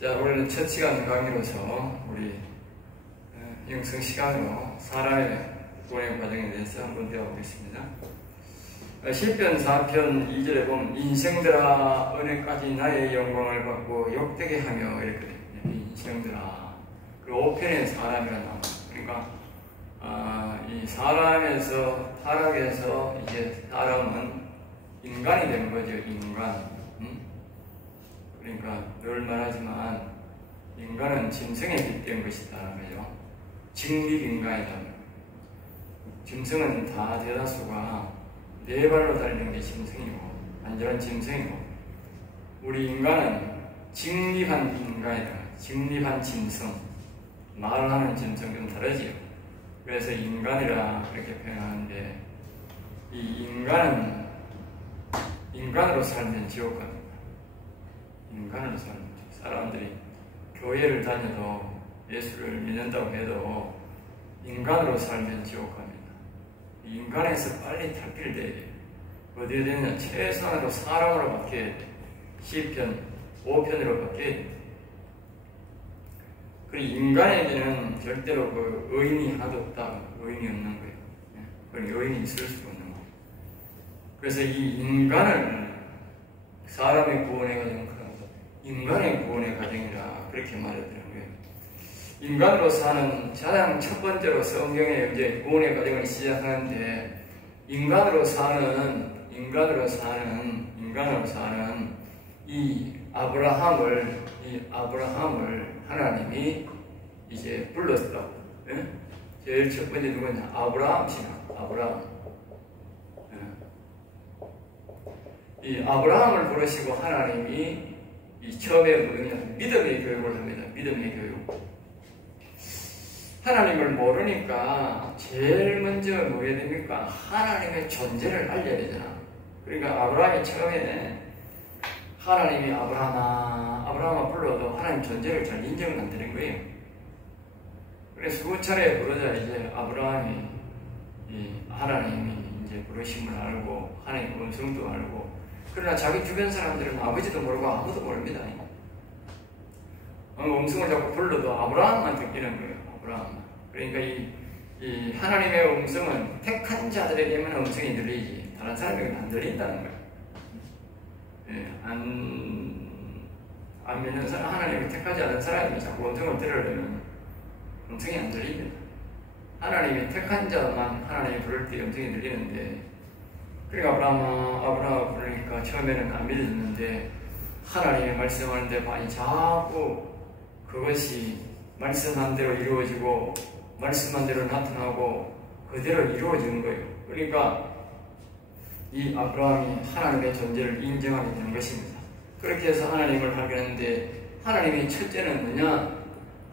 자, 올해는 첫 시간 강의로서 우리 영성 시간으로 사람의 구원의 과정에 대해서 한번 배워보겠습니다. 시편 4편 2절에 보면 인생들아 은혜까지 나의 영광을 받고 욕되게 하며 이랬거든요. 인생들아. 그리고 5편에 사람이라는 나옵니다. 그러니까 이 사람에서 타락해서 이제 사람은 인간이 되는 거죠. 인간. 그러니까 늘 말하지만 인간은 짐승에 빗댄 것이다. 그죠? 직립인간이다. 짐승은 다 대다수가 네 발로 달리는 게 짐승이고 완전한 짐승이고, 우리 인간은 직립한 인간이다. 직립한 짐승. 말하는 짐승 좀 다르지요. 그래서 인간이라 그렇게 표현하는데, 이 인간은 인간으로 살면 지옥 갑니다. 인간으로 살면 사람들이 교회를 다녀도 예수를 믿는다고 해도 인간으로 살면 지옥 갑니다. 인간에서 빨리 탈피돼야 돼요. 어디에 되느냐? 최소한으로 사람으로 바뀌어야 돼요. 시편 5편으로 바뀌어야 돼요. 그리고 인간에게는 절대로 그 의인이 하나도 없다. 의인이 없는 거예요. 그러니까 의인이 있을 수가 없는 거예요. 그래서 이 인간을 사람의 구원의 과정, 인간의 구원의 과정이라 그렇게 말하더라고요. 인간으로 사는 가장 첫 번째로 성경에 이제 구원의 과정을 시작하는데, 인간으로 사는 이 아브라함을 하나님이 이제 불렀다고. 예? 제일 첫 번째 누구냐? 아브라함 신앙. 아브라함. 예. 이 아브라함을 부르시고 하나님이 이 처음에 뭐냐? 믿음의 교육을 합니다. 믿음의 교육. 하나님을 모르니까 제일 먼저 뭐 해야 됩니까? 하나님의 존재를 알려야 되잖아. 그러니까 아브라함이 처음에 하나님이 아브라함아 불러도 하나님 존재를 잘 인정은 안 되는 거예요. 그래서 수차례 부르자 이제 아브라함이 하나님이 이제 부르심을 알고 하나님 음성도 알고, 그러나 자기 주변 사람들은 아버지도 모르고 아무도 모릅니다. 음성을 자꾸 불러도 아브라함만 듣기는 거예요. 아브라함. 그러니까 이 하나님의 음성은 택한 자들에게만 음성이 들리지 다른 사람에게는 안 들린다는 거예요. 예, 안 믿는 사람, 하나님을 택하지 않은 사람이 자꾸 음성을 들으려면 음성이 안 들립니다. 하나님이 택한 자만 하나님이 부를 때 음성이 들리는데, 그러니까 아브라함 부르니까 처음에는 안 믿어졌는데, 하나님이 말씀하는데 많이 자꾸 그것이 말씀한 대로 이루어지고 말씀한 대로 나타나고 그대로 이루어지는 거예요. 그러니까 이 아브라함이 하나님의 존재를 인정하게 되는 것입니다. 그렇게 해서 하나님을 알게 하는데, 하나님의 첫째는 뭐냐?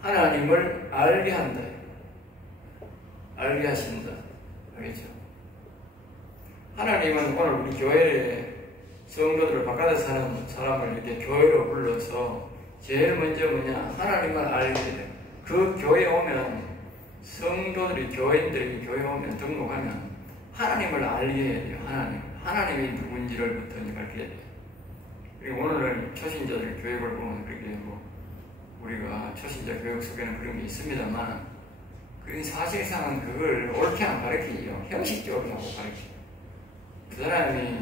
하나님을 알게 한다. 알게 하신다. 알겠죠? 하나님은 오늘 우리 교회에 성도들을 바깥에 사는 사람을 이렇게 교회로 불러서 제일 먼저 뭐냐? 하나님을 알게 돼요. 그 교회에 오면 성도들이, 교인들이 교회에 오면 등록하면 하나님을 알게 해야 돼요. 하나님이 누군지를 부터 밝혀야 돼요. 그리고 오늘날 초신자들 교육을 보면 그렇게 우리가 초신자 교육 속에는 그런 게 있습니다만, 그 사실상은 그걸 옳게 안 가르치죠. 형식적으로 하고 가르치죠. 그 사람이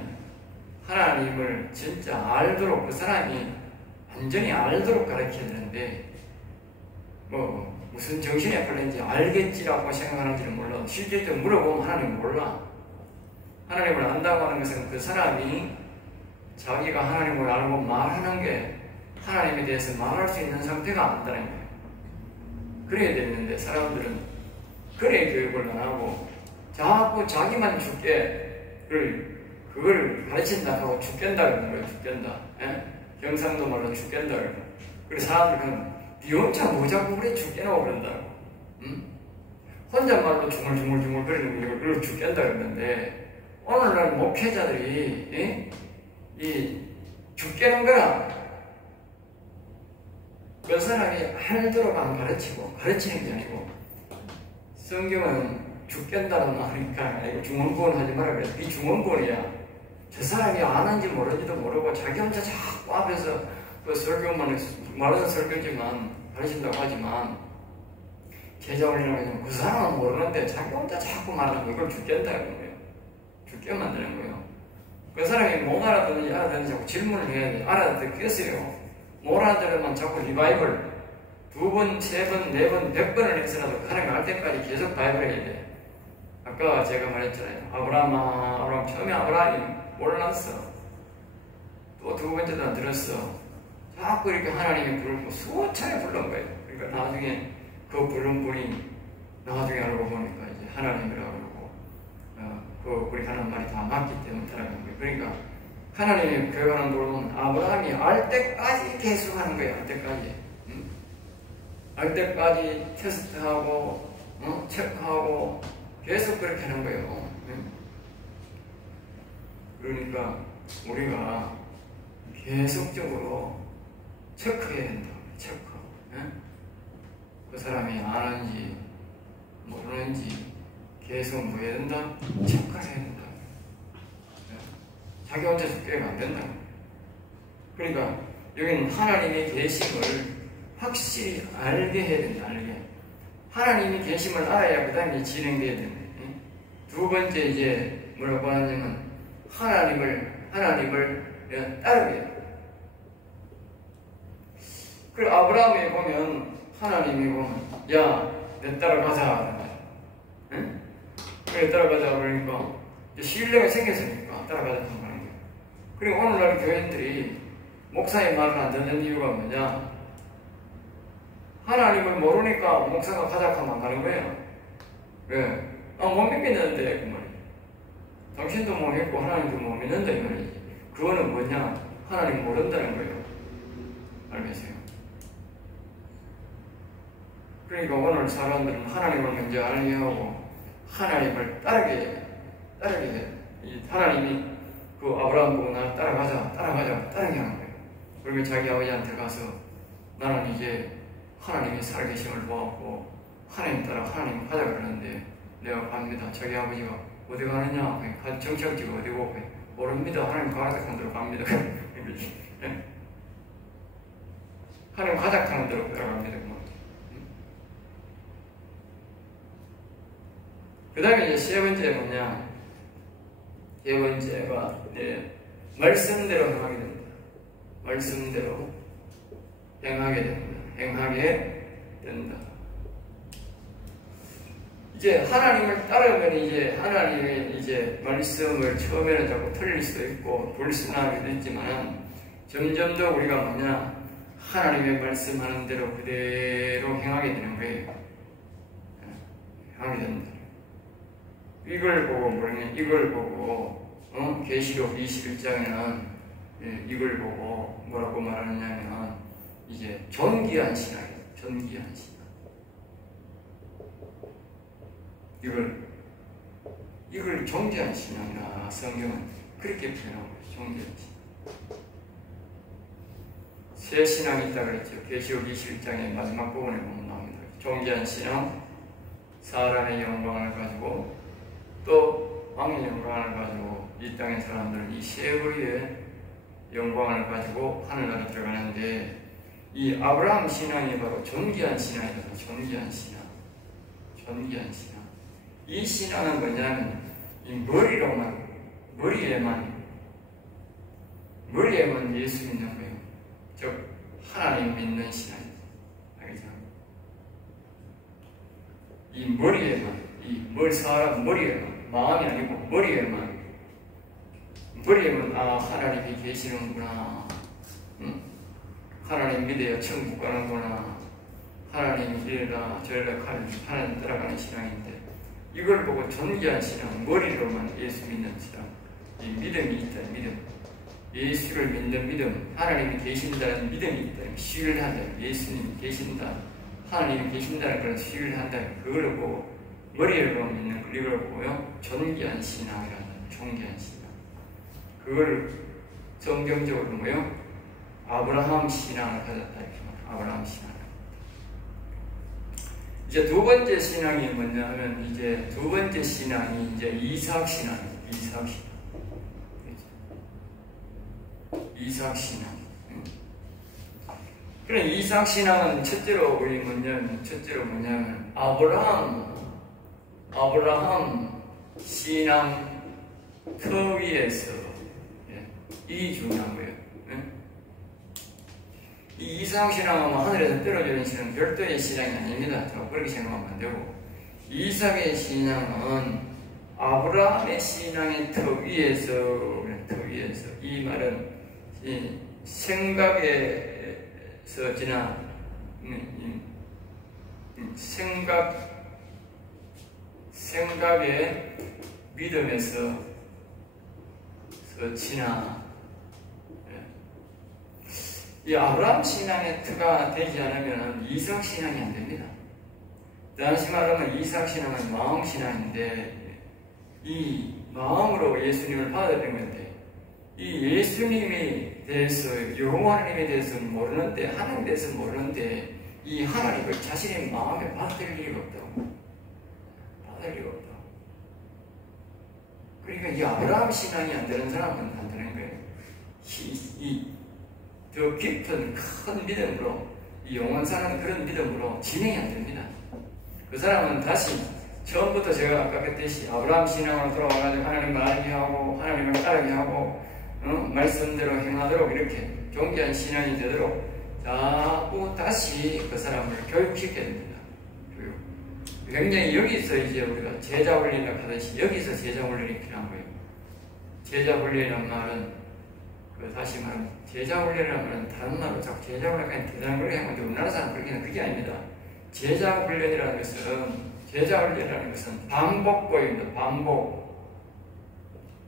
하나님을 진짜 알도록, 그 사람이 완전히 알도록 가르쳐야 되는데, 무슨 정신에 팔린지 알겠지라고 생각하는지는 몰라도 실질적으로 물어보면 하나님을 몰라. 하나님을 안다고 하는 것은 그 사람이 자기가 하나님을 알고 말하는 게 하나님에 대해서 말할 수 있는 상태가 아니다는 거예요. 그래야 되는데 사람들은 그래 교육을 안 하고 자꾸 자기만 그걸 가르친다 하고 죽겠다 그러는 거예요. 죽겠다. 예? 경상도 말로 죽겠다 그러고. 그래서 사람들은 비혼자 뭐 자꾸 그래 죽겠다고 그런다고. 응? 혼잣말로 중얼중얼 거리는 거 그걸 죽겠다 그러는데, 오늘날 목회자들이 이 죽겠는 거라 그 사람이 알도록 안 가르치고 가르치는 게 아니고, 성경은 죽겠다는 말이니까 이거 중언부언 하지 마라 그래. 이 중언부언이야. 저 사람이 아는지 모르는지도 모르고 자기 혼자 자꾸 앞에서 그 설교만 말은 설교지만 가르친다고 하지만 제자 훈련을 그 사람은 모르는데 자기 혼자 자꾸 말하고 이걸 죽겠다는 거예요. 죽게 만드는 거예요. 그 사람이 못 알아듣는지 알아듣는지 자꾸 질문을 해야 돼요. 알아듣겠어요. 못 알아들으면 자꾸 리바이벌 2번, 3번, 4번, 100번을 해서라도 하나님 알 때까지 계속 바이벌 해야 돼. 아까 제가 말했잖아요. 아브라함 처음에 아브라함이 몰랐어. 또 2번째도 안 들었어. 자꾸 이렇게 하나님이 부르고 수차례 불른 거예요. 그러니까 나중에 그 부른 분이 나중에 알고 보니까 이제 하나님이라고 그러고 그 우리 하는 말이 다 맞기 때문에 따라간 거예요. 그러니까 하나님이 교육하는 부르면 아브라함이 알 때까지 계속 하는 거예요. 알 때까지. 알 때까지 테스트하고 체크하고 계속 그렇게 하는 거예요. 그러니까 우리가 계속적으로 체크해야 된다. 체크. 그 사람이 아는지 모르는지 계속 뭐 해야 된다? 체크를 해야 된다. 자기 혼자 죽게가 안 된다. 그러니까 여기는 하나님의 계심을 확실히 알게 해야 된다. 알게. 하나님의 계심을 알아야 그 다음에 진행돼야 된다. 2번째 이제 뭐라고 하냐면 하나님을 따르게 해요. 그리고 아브라함에 보면 하나님이 보면 야, 내 따라가자. 응? 그래 따라가자 그러니까 신뢰가 생겼으니까 따라가자 하는 거예요. 그리고 오늘날 교인들이 목사의 말을 안 듣는 이유가 뭐냐? 하나님을 모르니까 목사가 가자 하면 안 가는 거예요. 왜? 못 믿겠는데 그 말이에요. 당신도 못 믿고 하나님도 못 믿는다 이 말이지. 그거는 뭐냐? 하나님 모른다는 거예요. 알겠어요? 그러니까 오늘 사람들은 하나님을 먼저 알게 하고 하나님을 따르게 해. 하나님이 그 아브라함 보고 나 따라가자 따르게 하는 거예요. 그러면 자기 아버지한테 가서 나는 이제 하나님이 살아계심을 보았고 하나님 따라 하나님 가자 그러는데 내가 갑니다. 자기 아버지가 어디 가느냐? 정착지가 어디고? 모릅니다. 하나님 가자 하는 대로 갑니다. 하나님 가자 하는 대로 따라갑니다. 그 다음에 이제 세 번째 뭐냐? 세 번째가 말씀대로 행하게 됩니다. 말씀대로 행하게 된다. 이제 하나님을 따르면 이제 하나님의 이제 말씀을 처음에는 자꾸 틀릴 수도 있고 불순하기도 있지만 점점 더 우리가 뭐냐? 하나님의 말씀하는 대로 그대로 행하게 되는 거예요. 행하게 됩니다. 이걸 보고 뭐냐? 이걸 보고 계시록 21장에는 이걸 보고 뭐라고 말하느냐면 이제 존귀한 신앙이에요. 존귀한 신앙. 이걸 존귀한 신앙이나 성경은 그렇게 표현하고 있어요. 존귀한 신앙. 새 신앙이 있다 그랬죠. 계시록 21장의 마지막 부분에 보면 나옵니다. 존귀한 신앙, 사람의 영광을 가지고 또 왕의 영광을 가지고 이 땅의 사람들은 이 세 부류의 영광을 가지고 하늘나라 들어가는데 이 아브라함 신앙이 바로 존귀한 신앙이다. 존귀한 신앙. 이 신앙은 뭐냐면 이 머리에만 예수 믿는 거예요. 즉 하나님 믿는 신앙이죠. 알겠죠? 이 머리에만 마음이 아니고 머리에만 하나님이 계시는구나. 하나님 믿어야 천국 가는구나. 하나님 이래라 저래라 하나님 따라가는 신앙인데 이걸 보고 존귀한 신앙, 머리로만 예수 믿는 신앙, 이 믿음이 있다. 믿음, 예수를 믿는 믿음, 하나님이 계신다는 믿음이 있다. 신뢰를 한다. 예수님이 계신다, 하나님이 계신다는 그런 신뢰를 한다. 그걸 보고 머리로 믿는 이걸 보고요 존귀한 신앙이라는 존귀한 신앙. 그걸 성경적으로 뭐요? 아브라함 신앙을 가졌다. 아브라함 신앙. 이제 두 번째 신앙이 뭐냐 하면 이제 두 번째 신앙이 이제 이삭 신앙이에요. 이삭 신앙. 그럼 이삭 신앙은 첫째로 뭐냐면 아브라함 신앙 터 위에서 이 중요한 거예요. 이 이삭 신앙은 하늘에서 떨어지는 신앙, 별도의 신앙이 아닙니다. 그렇게 생각하면 안 되고, 이삭의 신앙은 아브라함의 신앙의 터 위에서 이 말은 이 생각에서 지나 생각의 믿음에서 지나 이 아브라함 신앙의 터가 되지 않으면 이삭 신앙이 안 됩니다. 다시 말하면 이삭 신앙은 마음 신앙인데 이 마음으로 예수님을 받아들인 건데 이 예수님에 대해서 여호와 하나님에 대해서 모르는데 하나님에 대해서 모르는데 이 하나님을 자신의 마음에 받을 리가 없다고. 그러니까 이 아브라함 신앙이 안 되는 사람은 안 되는 거예요. 더 깊은 큰 믿음으로 이 영원사는 그런 믿음으로 진행이 안 됩니다. 그 사람은 다시 처음부터 제가 아까 그랬듯이 아브라함 신앙으로 돌아와가지고 하나님을 알게 하고 하나님을 따르게 하고 말씀대로 행하도록 이렇게 존귀한 신앙이 되도록 자꾸 다시 그 사람을 교육시켜야 됩니다. 굉장히 여기서 이제 우리가 제자 훈련을 하듯이 여기서 제자 훈련이 필요한 거예요. 제자 훈련이라는 말은 다시 말하면 제자 훈련이라는 다른 말로 자꾸 제자 훈련까지 대단한 걸 하는데 우리나라 사람 그렇게는 그게 아닙니다. 제자 훈련이라는 것은 반복법입니다.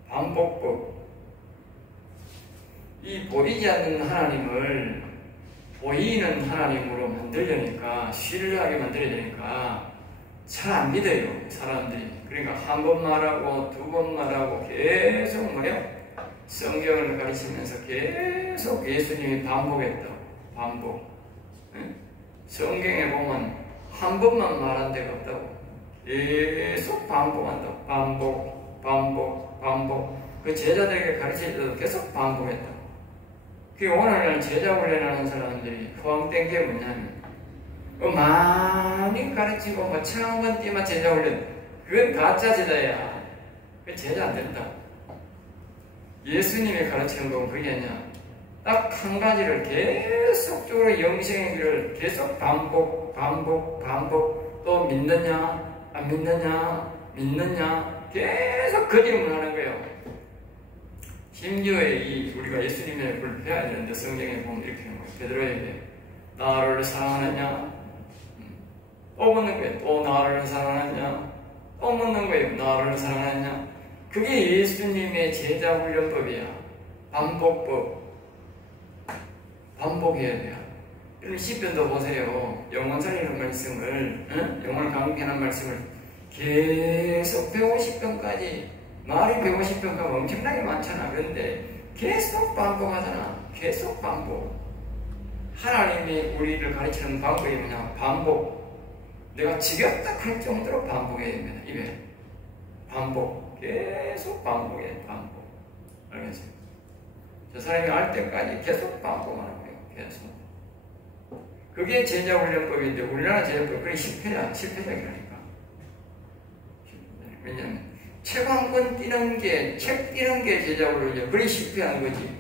반복법. 이 보이지 않는 하나님을 보이는 하나님으로 만들려니까 신뢰하게 만들려니까 잘 안 믿어요, 사람들이. 그러니까 한 번 말하고 두 번 말하고 계속 뭐예요? 성경을 가르치면서 계속 예수님이 반복했다고. 반복. 성경에 보면 한 번만 말한 데가 없다고. 계속 반복한다고. 반복. 그 제자들에게 가르칠 때도 계속 반복했다고. 그 오늘날 제자 훈련하는 사람들이 허황된 게 뭐냐면 많이 가르치고 뭐 처음 때만 제자 훈련. 그건 가짜 제자야. 그 제자 안 된다. 예수님이 가르치는 건 그게 아니야. 딱 한 가지를 계속적으로 영생의 길을 계속 반복. 또 믿느냐, 안 믿느냐, 계속 그 질문하는 거예요. 심지어 우리가 예수님의 불패해야 되는데 성경에 보면 이렇게 하는 거예요. 베드로에게 나를 사랑하느냐? 또 묻는 거예요. 또 나를 사랑하느냐? 또 묻는 거예요. 나를 사랑하느냐? 그게 예수님의 제자 훈련법이야. 반복법. 반복해야 돼요. 여러분 시편도 보세요. 영원 살리는 말씀을, 영원을 강구하는 말씀을 계속 150편까지, 말이 150편까지 엄청나게 많잖아. 그런데 계속 반복하잖아. 계속 반복. 하나님이 우리를 가르치는 방법이 뭐냐? 반복. 내가 지겹다 할 정도로 반복해야 됩니다. 입에. 반복. 계속 반복해. 반복. 알겠어요? 저 사람이 알 때까지 계속 반복하는 거예요. 계속. 그게 제자훈련법인데 우리나라 제자훈련법 그게 실패작이라니까. 왜냐면 책 한 권 띄는 게 제자훈련이야. 그게 실패한 거지.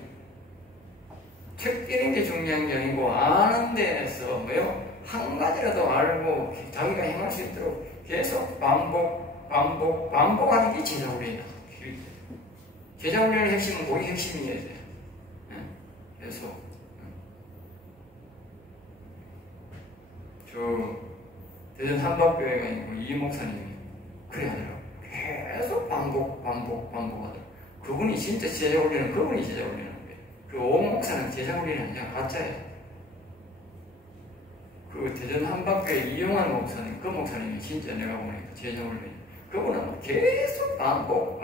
책 띄는 게 중요한 게 아니고 아는 데에서 한 가지라도 알고 자기가 행할 수 있도록 계속 반복하는 게 제자훈련이야. 제자훈련의 핵심은 거기 핵심이어야 돼. 계속. 대전 한박교회가 있고 이 목사님이 그래 하더라고. 계속 반복하더라고. 그분이 진짜 제자훈련은 그분이 제자훈련하는 거예요. 그 오 목사는 제자훈련이 아니야. 가짜예요. 그 대전 한박교회 이용환 목사님, 그 목사님이 진짜 내가 보니까 제자훈련이. 그분은 계속 반복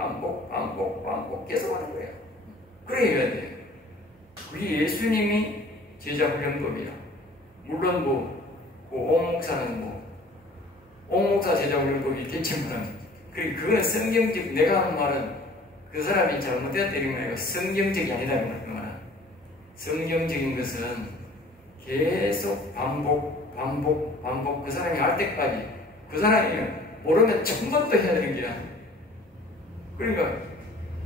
계속 하는 거예요. 그래 해야 돼요. 그게 예수님이 제자훈련법이야. 물론 옹목사는 옹목사 제자훈련법이 있겠지만 그건 성경적, 내가 하는 말은 그 사람이 잘못되었다 이런 거 아니고 성경적이 아니다 그 말은. 성경적인 것은 계속 반복 그 사람이 알 때까지 그 사람이 모르면 천번도 해야 되는 게야. 그러니까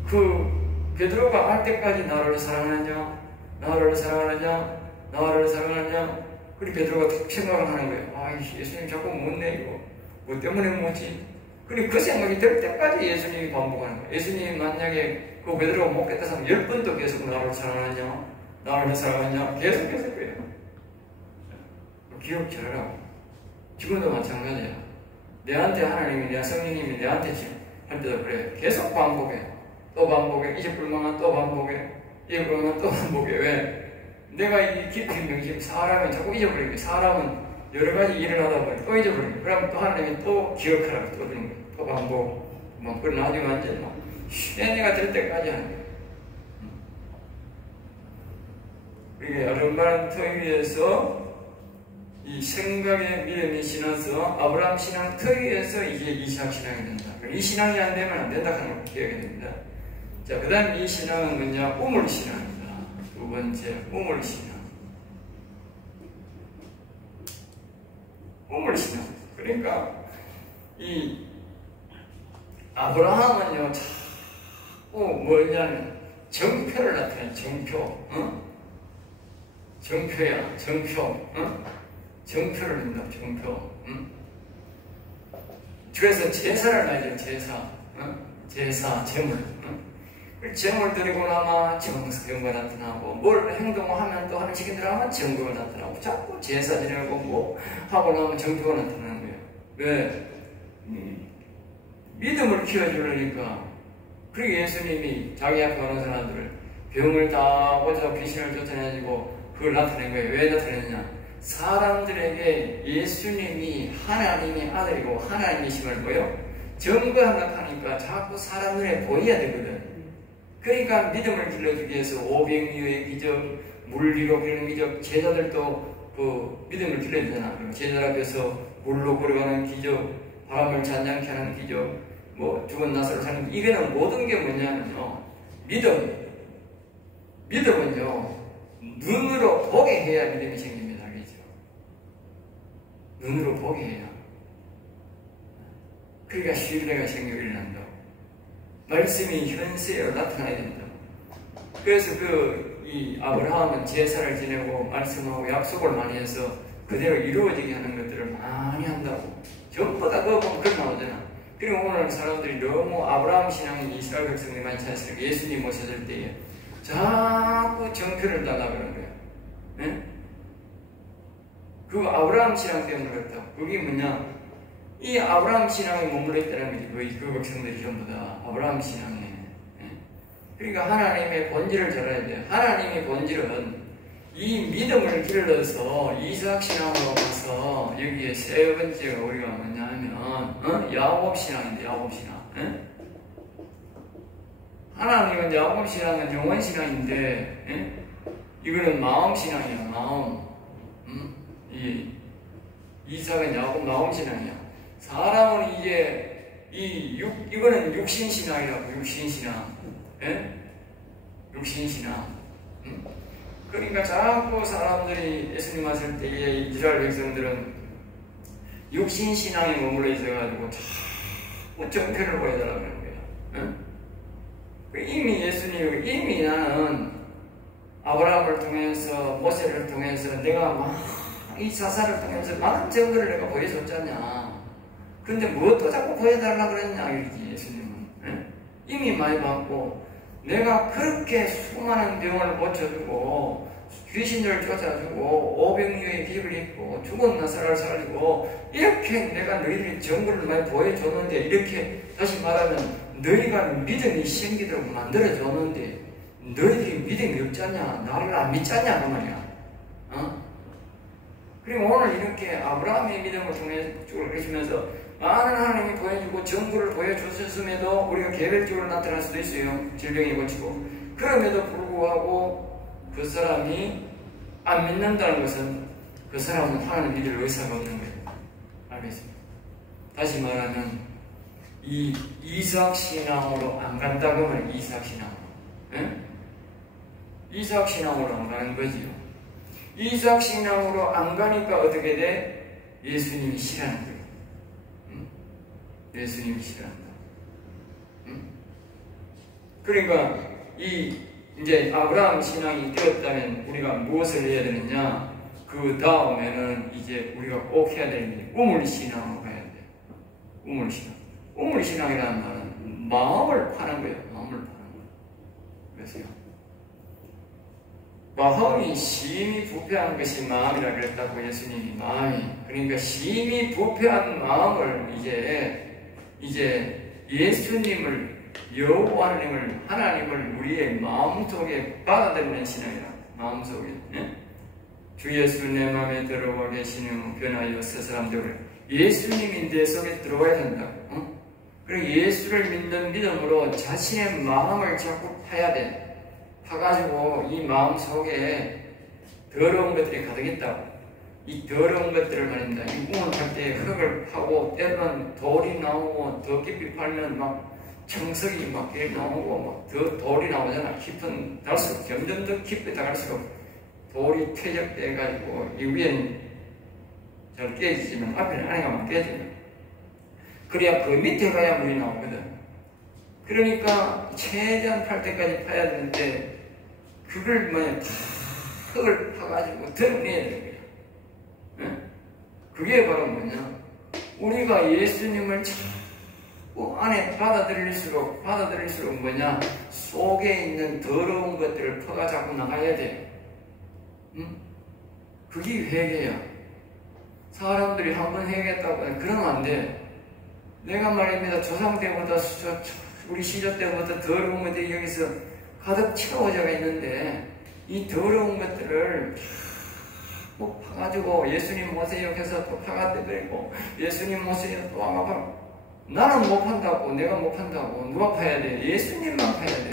그 베드로가 알 때까지 나를 사랑하느냐 그리고 베드로가 툭 생각을 하는 거예요. 아, 예수님 자꾸 묻네 이거 뭐 때문에 묻지? 그리고 그 생각이 들 때까지 예수님이 반복하는 거예요. 예수님이 만약에 그 베드로가 묻겠다 하면 10번도 계속 나를 사랑하느냐 계속 그래요. 기억 잘하라고. 지금도 마찬가지야. 내한테 하나님이, 내 성령님이 내한테 할 때도 그래. 계속 반복해. 또 반복해. 이제 불만한 또 반복해. 이제 불만한 또 반복해. 왜? 내가 이 깊이 명심, 사람은 자꾸 잊어버리는 거야. 사람은 여러 가지 일을 하다 보니 또 잊어버리는 거야. 그럼 또 하나님이 또 기억하라고 또 주는 거야. 또 반복. 그걸 나중에 완전히 내가 될 때까지 하는 거야. 이게 아름다운 터 위에서 이 생각의 믿음이 지나서 아브라함 신앙 터 위에서 이게 이삭 신앙이 된다. 이 신앙이 안 되면 안 된다 하는 걸 기억해야 됩니다. 자, 그 다음 이 신앙은 뭐냐? 우물 신앙입니다. 두 번째, 우물 신앙. 우물 신앙. 그러니까 이 아브라함은요, 자꾸 뭐냐면 정표를 나타내. 정표. 정표야. 정표. 정표를 낸다. 정표. 그래서 제사를 나죠. 제사, 제물. 제물 드리고 나면 증거가 나타나고, 뭘 행동하면 또 하는 시킨 대로 하면 증거가 나타나고, 자꾸 제사 지내고 뭐 하고 나면 정표가 나타나는 거예요. 왜? 믿음을 키워주려니까. 그리고 예수님이 자기 앞에 오는 사람들을 병을 다 고쳐 귀신을 쫓아내고 그걸 나타낸 거예요. 왜 나타냈냐? 사람들에게 예수님이 하나님의 아들이고 하나님이심을 보여 증거하려고 하니까 자꾸 사람 눈에 보여야 되거든. 그러니까 믿음을 길러주기 위해서 500리의 기적, 물 위로 기르는 기적, 제자들도 그 믿음을 길러주잖아. 제자들 앞에서 물로 걸어가는 기적, 바람을 잔잔케 하는 기적, 뭐 죽은 나사로 사는 기적. 이거는 모든 게 뭐냐면요, 믿음은요 눈으로 보게 해야 믿음이 생깁니다. 알겠죠? 눈으로 보게 해야. 그러니까 신뢰가 생기고 일어난다고. 말씀이 현세로 나타나야 된다. 그래서 이 아브라함은 제사를 지내고 말씀하고 약속을 많이 해서 그대로 이루어지게 하는 것들을 많이 한다고. 전부 다 그거 보면 그런 나오잖아. 그리고 오늘 사람들이 너무 아브라함 신앙이 이스라엘 백성들이 많이 찾았으니까 예수님 오셨을 때에 자꾸 정표를 달라 그러는 거예요. 네? 그거 아브라함 신앙 때문에 그렇다. 그게 뭐냐? 이 아브라함 신앙에 머물러 있다는 거지. 거의 그 백성들이 전부 다 아브라함 신앙에. 네? 그러니까 하나님의 본질을 잘 알아야 돼요. 하나님의 본질은 이 믿음을 길러서 이삭 신앙으로 가서 여기에 세 번째가 우리가 뭐냐면 야곱 신앙인데, 야곱 신앙. 네? 하나님은 야곱 신앙은 영원 신앙인데, 예? 이거는 마음 신앙이야, 마음. 이삭은 야곱 마음 신앙이야. 사람은 이거는 육신 신앙이라고, 육신 신앙. 예? 육신 신앙. 그러니까 자꾸 사람들이 예수님 왔을 때에 이스라엘 백성들은 육신 신앙에 머물러 있어가지고 자꾸 정표를 보여달라고 하는 거야. 이미 예수님이, 이미 나는 아브라함을 통해서, 모세를 통해서 내가 막 이 사사를 통해서 많은 증거를 내가 보여줬잖냐. 근데 무엇도 자꾸 보여달라 그랬냐, 이러지, 예수님은. 네? 이미 많이 받고, 내가 그렇게 수많은 병을 고쳐주고, 귀신을 쫓아주고, 500리의 기적을 입고, 죽은 나사를 살리고, 이렇게 내가 너희들이 증거를 많이 보여줬는데, 이렇게 다시 말하면, 너희가 믿음이 생기도록 만들어줬는데 너희들이 믿음이 없잖냐, 나를 안 믿잖냐 그 말이야. 그리고 오늘 이렇게 아브라함의 믿음을 통해 쭉 계시면서 많은 하나님이 보여주고 정보를 보여주셨음에도 우리가 개별적으로 나타날 수도 있어요. 질병이 고치고. 그럼에도 불구하고 그 사람이 안 믿는다는 것은 그 사람은 하나님 믿을 의사가 없는 거예요. 알겠습니다. 다시 말하면 이 이삭 신앙으로 안 간다고 하면 이삭 신앙으로. 예? 이삭 신앙으로 안 가는 거지요. 이삭 신앙으로 안 가니까 어떻게 돼? 예수님이 싫어하는 거예요. 예수님이 싫어한다. 그러니까 이제 아브라함 신앙이 되었다면 우리가 무엇을 해야 되느냐? 그 다음에는 이제 우리가 꼭 해야 되는 게 우물신앙으로 가야 돼. 우물신앙. 우물신앙이라는 말은 마음을 파는 거예요. 마음을 파는 거예요. 그래서요. 마음이 심히 부패한 것이 마음이라 그랬다고 예수님이 마음이. 그러니까 심히 부패한 마음을 이제 예수님을 여호와 하나님을 우리의 마음속에 받아들이는 신앙이라. 마음속에. 예? 주 예수 내 마음에 들어와 계시는 변하여 새 사람 되고 예수님이 내 속에 들어와야 된다. 그리고 예수를 믿는 믿음으로 자신의 마음을 자꾸 파야 돼. 파가지고 이 마음 속에 더러운 것들이 가득했다고. 이 더러운 것들을 말입니다. 이 꿈을 팔 때 흙을 파고 때로는 돌이 나오고 더 깊이 팔면 막 청석이 막 나오고 막 더 돌이 나오잖아. 깊은 갈수록 점점 더 깊이 나갈수록 돌이 퇴적돼가지고 이 위에는 잘 깨지지만 앞에는 안에 가면 깨지면 그래야 그 밑에 가야 물이 나오거든. 그러니까 최대한 팔 때까지 파야 되는데 그걸 다 흙을 파가지고 드러내야 되는 거야. 네? 그게 바로 뭐냐? 우리가 예수님을 자꾸 안에 받아들일수록 뭐냐? 속에 있는 더러운 것들을 퍼가 자꾸 나가야 돼. 그게 회개야. 사람들이 한번 회개했다고 하면 그러면 안 돼. 내가 말입니다. 조상 때보다 우리 시조 때부터 더러운 것들이 여기서 가득 채워져 있는데 이 더러운 것들을 또 파가지고 예수님 모세요 해서 또 파가버리고 예수님 모세요 또 아마 나는 못 판다고 내가 못 판다고 누가 파야 돼? 예수님만 파야 돼.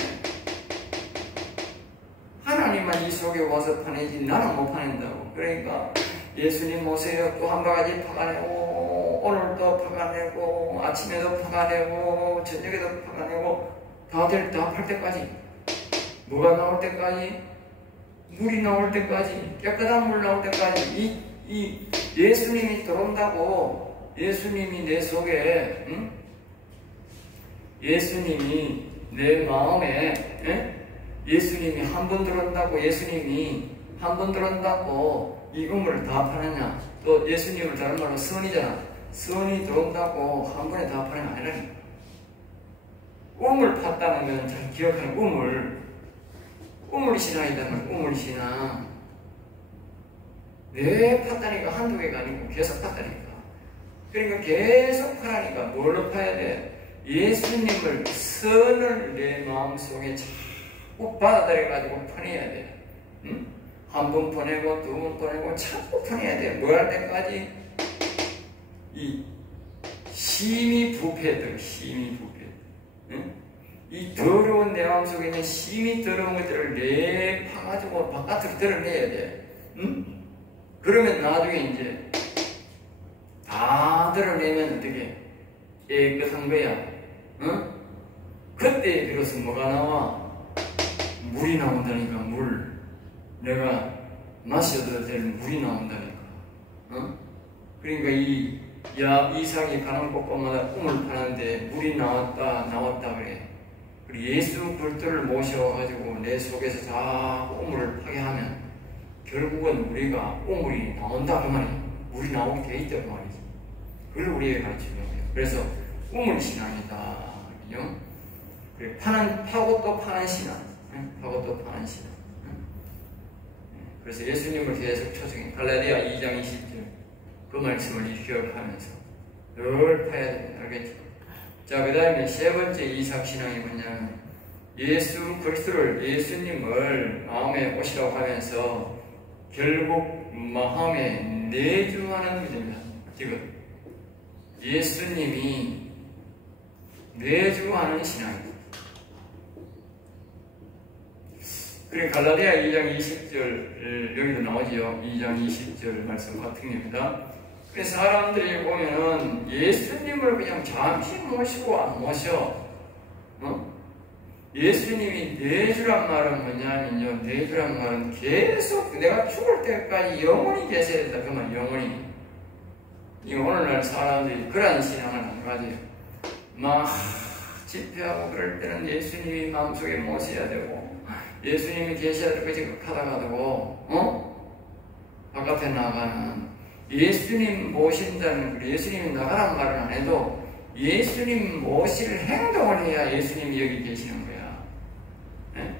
하나님만 이 속에 와서 파내지 나는 못 파낸다고. 그러니까 예수님 모세요 또 한 바가지 파가내고 오늘도 파가내고 아침에도 파가내고 저녁에도 파가내고 다 팔 때까지 뭐가 나올 때까지 물이 나올 때까지 깨끗한 물 나올 때까지 이 예수님이 들어온다고. 예수님이 내 속에 예수님이 내 마음에 예수님이 한 번 들어온다고. 예수님이 한 번 들어온다고 이 우물을 다 파느냐. 또 예수님을 다른 말로 선이잖아. 선이 들어온다고 한 번에 다 파는 거 아니라니까. 우물 팠다는 건 잘 기억하는 우물신앙이라는 우물신앙. 내 팠다니까 한두 개가 아니고 계속 팠다니까. 그러니까 계속 파라니까 뭘로 파야 돼? 예수님을 선을 내 마음속에 자꾸 받아들여가지고 퍼내야 돼. 응? 한 번 퍼내고 두 번 퍼내고 자꾸 퍼내야 돼. 뭐 할 때까지? 이 심히 부패들, 심히 부패. 응? 이 더러운 내 마음속에 있는 심히 더러운 것들을 내 파가지고 바깥으로 드러내야 돼. 응? 그러면 나중에 이제 다 드러내면 어떻게 깨끗한 거야. 응? 그때 비로소 뭐가 나와? 물이 나온다니까. 물. 내가 마셔도 될 물이 나온다니까. 응? 그러니까 이삭이 가는 곳곳마다 꿈을 파는데 물이 나왔다 그래. 그리고 예수 그리스도를 모셔가지고 내 속에서 자꾸 우물을 파게 하면 결국은 우리가 우물이 나온다 그 말이야. 물이 나오게 돼 있다 그 말이지. 그걸 우리에게 가르치는 거예요. 그래서 우물신앙이다. 그래, 파고 또 파는 신앙. 파고 또 파는 신앙. 그래서 예수님을 계속 초청해. 갈라디아 2장 20절 그 말씀을 기억하면서 늘 파야 된다. 알겠죠? 자, 그 다음에 세 번째 이삭신앙이 뭐냐면 예수 그리스도를, 예수님을 마음에 오시라고 하면서 결국 마음에 내주하는 믿음이다. 지금 예수님이 내주하는 신앙이다. 그리고 갈라디아 2장 20절 여기도 나오지요. 2장 20절 말씀 같은 겁니다. 그래서 사람들이 보면은 예수님을 그냥 잠시 모시고 안 모셔. 예수님이 내 주란 말은 뭐냐면요. 내 주란 말은 계속 내가 죽을 때까지 영원히 계셔야 된다. 그 말 영원히. 이 오늘날 사람들이 그런 신앙을 안 가져요. 막 집회하고 그럴 때는 예수님이 마음속에 모셔야 되고 예수님이 계셔야 될 것이 극하다가도 바깥에 나가는 예수님 모신다는 예수님이 나가란 말은 안 해도 예수님 모실 행동을 해야 예수님이 여기 계시는 거야. 네?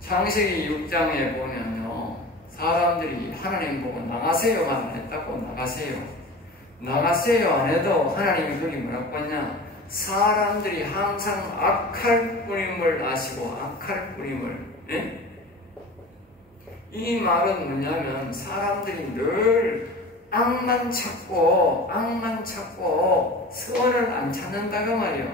창세기 6장에 보면요. 사람들이 하나님 보고 나가세요만 안 했다고 나가세요. 나가세요 안 해도 하나님이 거기 뭐라고 했냐. 사람들이 항상 악할 뿐임을 아시고 악할 뿐임을. 네? 이 말은 뭐냐면 사람들이 늘 악만 찾고 선을 안 찾는다고 말이요.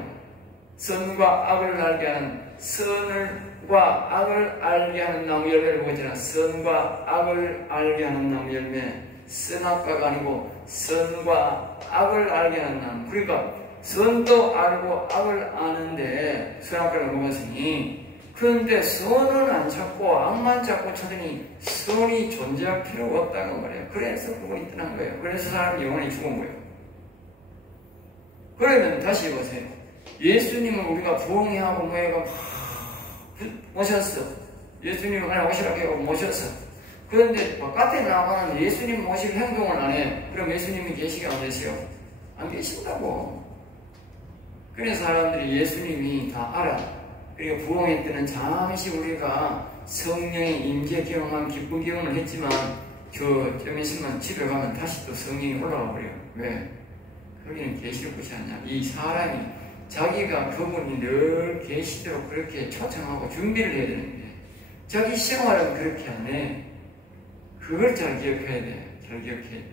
선과 악을 알게 하는 선과 악을 알게 하는 나무 열매를 보잖아. 선과 악을 알게 하는 나무 열매. 선악과가 아니고 선과 악을 알게 하는 나무. 그러니까 선도 알고 악을 아는데 선악과를 먹었으니 그런데 선은 안 찾고 악만 찾고 찾으니 선이 존재할 필요가 없다고 말이에요. 그래서 그분이 떠난 거예요. 그래서 사람이 영원히 죽은 거예요. 그러면 다시 보세요. 예수님을 우리가 부흥회하고 뭐해가 모셨어. 예수님을 하나 오시라고 하고 모셨어. 그런데 바깥에 나가는 예수님 모실 행동을 안 해. 그럼 예수님이 계시게 안 계세요? 안 계신다고. 그래서 사람들이 예수님이 다 알아. 그리고 부흥회 때는 잠시 우리가 성령의 임재 경험한 기쁜 경험을 했지만 좀 있으면 집에 가면 다시 또 성령이 올라가 버려요. 왜? 거기는 계실 곳이 아니야. 이 사람이 자기가 그분이 늘 계시도록 그렇게 초청하고 준비를 해야 되는데 자기 생활은 그렇게 안 해. 그걸 잘 기억해야 돼. 잘 기억해야 돼.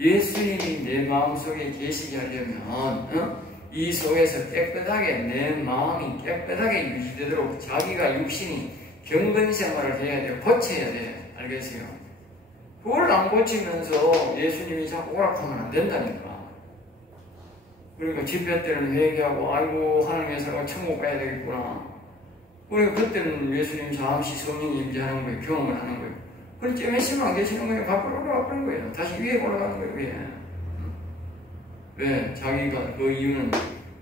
예수님이 내 마음속에 계시게 하려면 이 속에서 깨끗하게 내 마음이 깨끗하게 유지되도록 자기가 육신이 경건 생활을 해야 돼요. 고쳐야 돼. 알겠어요? 그걸 안 고치면서 예수님이 자꾸 오락하면 안 된다니까. 그러니까 집회 때는 회개하고 아이고 하나님의 사랑을 천국 가야 되겠구나. 그러니까 그때는 예수님 잠시 성령이 임재하는 거예요. 경험을 하는 거예요. 그럼 좀 있으면 안 계시는 거예요. 밖으로 올라가 버린 거예요. 다시 위에 올라가는 거예요. 위에. 왜? 자기가 그 이유는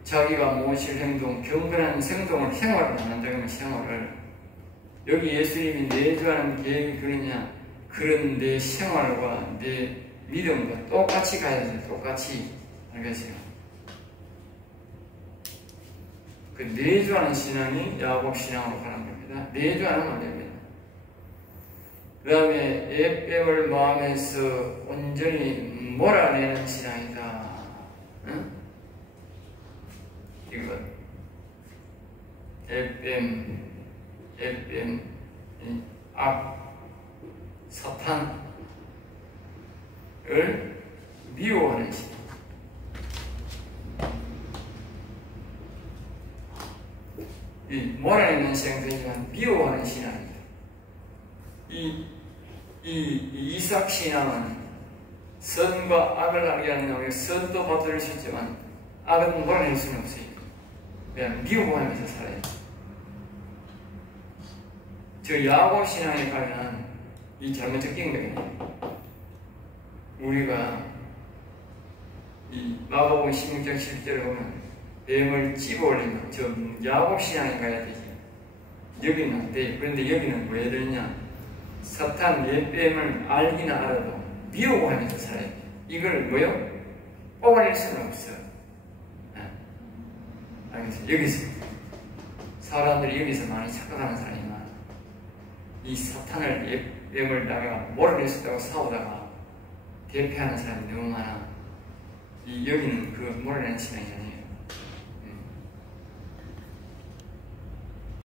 자기가 모실 행동, 경건한 생활을 안 한다면 생활을 여기 예수님이 내주하는 계획이 그러냐? 그런 내 생활과 내 믿음과 똑같이 가야 돼요. 똑같이. 알겠어요? 그 내주하는 신앙이 야곱 신앙으로 가는 겁니다. 내주하는 말입니다. 그 다음에 예뱀을 마음에서 온전히 몰아내는 신앙이다. 응? 이거 예뱀 악 사탄을 미워하는 신앙. 이 몰아내는 신앙이지만 미워하는 신앙입니다. 이 이삭 신앙은 선과 악을 알게 하는 놈이 선도 받을 수 있지만 악은 몰아낼 수는 없어요. 그냥 미워하면서 살아요. 저 야곱 신앙에 가면 이 잘못 적힌 거예요. 우리가 이 마가복음 16장 10절에 보면 뱀을 찝어 올리면 저 야곱 신앙에 가야 되지. 여기는 안 돼. 그런데 여기는 왜 되느냐? 사탄 예뱀을 알기는 알아도 미워하면서 살아야 돼. 이걸 뭐요? 뽑아낼 수는 없어. 알겠어요? 여기서 사람들이 여기서 많이 착각하는 사람이 많아. 이 사탄을 예뱀을 나가 몰아낼 수 있다고 싸우다가 대패하는 사람이 너무 많아. 여기는 그 몰아내는 신앙이 아니에요.